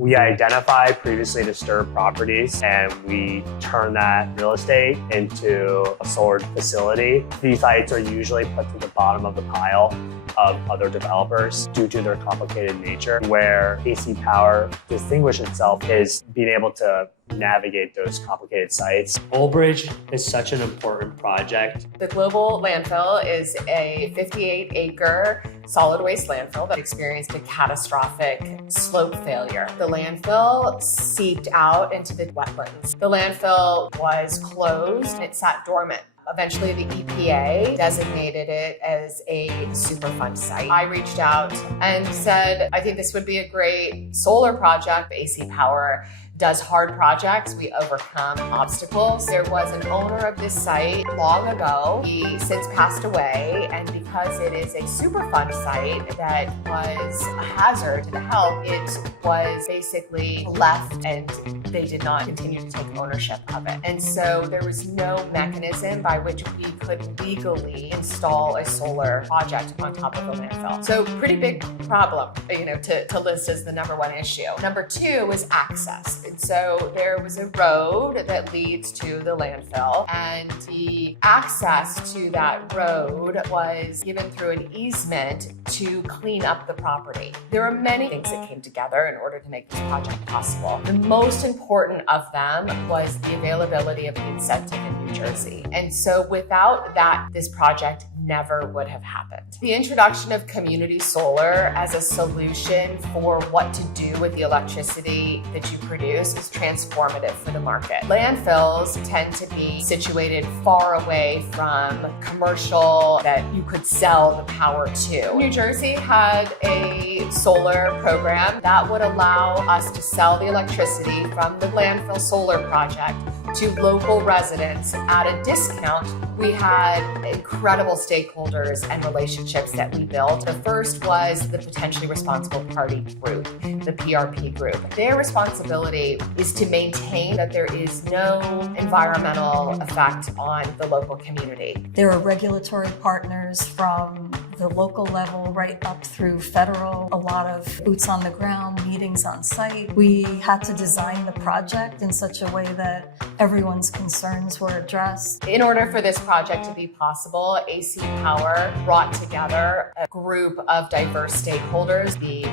We identify previously disturbed properties and we turn that real estate into a solar facility. These sites are usually put to the bottom of the pile of other developers due to their complicated nature. Where AC Power distinguishes itself is being able to navigate those complicated sites. Old Bridge is such an important project. The global landfill is a 58-acre solid waste landfill that experienced a catastrophic slope failure. The landfill seeped out into the wetlands. The landfill was closed and it sat dormant. Eventually, the EPA designated it as a Superfund site. I reached out and said, I think this would be a great solar project. AC Power does hard projects. We overcome obstacles. There was an owner of this site long ago. He since passed away, and because it is a Superfund site that was a hazard to the health, it was basically left and they did not continue to take ownership of it. And so there was no mechanism by which we could legally install a solar project on top of the landfill. So pretty big problem, to list as the number one issue. Number two was access. And so there was a road that leads to the landfill, and the access to that road was given through an easement to clean up the property. There are many things that came together in order to make this project possible. The most important of them was the availability of the incentive in New Jersey. And so without that, this project never would have happened. The introduction of community solar as a solution for what to do with the electricity that you produce is transformative for the market. Landfills tend to be situated far away from commercial that you could sell the power to. New Jersey had a solar program that would allow us to sell the electricity from the landfill solar project to local residents at a discount. We had incredible stakeholders and relationships that we built. The first was the potentially responsible party group, the PRP group. Their responsibility is to maintain that there is no environmental effect on the local community. There are regulatory partners from the local level right up through federal, a lot of boots on the ground, meetings on site. We had to design the project in such a way that everyone's concerns were addressed. In order for this project to be possible, AC Power brought together a group of diverse stakeholders, the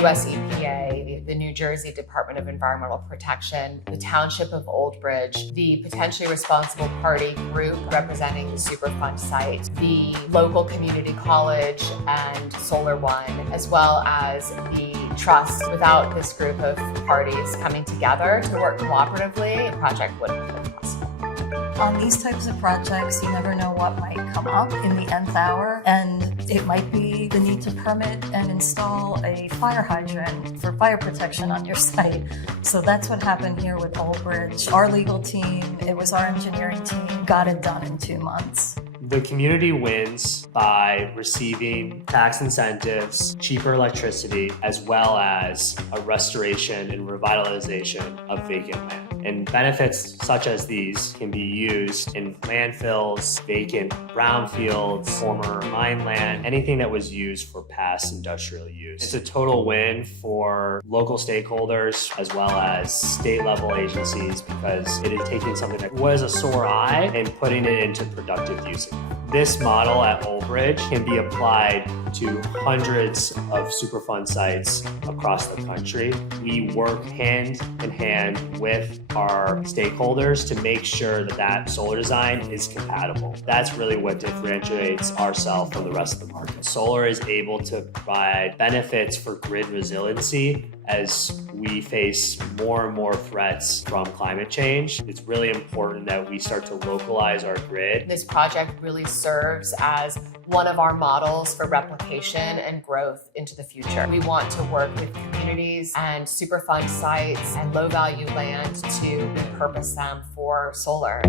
US EPA, the New Jersey Department of Environmental Protection, the Township of Old Bridge, the potentially responsible party group representing the Superfund site, the local community college and Solar One, as well as the trust. Without this group of parties coming together to work cooperatively, the project wouldn't have been possible. On these types of projects, you never know what might come up in the nth hour, and it might be the need to permit and install a fire hydrant for fire protection on your site. So that's what happened here with Old Bridge. Our legal team, it was our engineering team, got it done in 2 months. The community wins by receiving tax incentives, cheaper electricity, as well as a restoration and revitalization of vacant land. And benefits such as these can be used in landfills, vacant brownfields, former mine land, anything that was used for past industrial use. It's a total win for local stakeholders as well as state level agencies because it is taking something that was a sore eye and putting it into productive use. This model at Old Bridge can be applied to hundreds of Superfund sites across the country. We work hand in hand with our stakeholders to make sure that that solar design is compatible. That's really what differentiates ourselves from the rest of the market. Solar is able to provide benefits for grid resiliency as we face more and more threats from climate change. It's really important that we start to localize our grid. This project really serves as one of our models for replication and growth into the future. We want to work with communities and Superfund sites and low-value land to repurpose them for solar.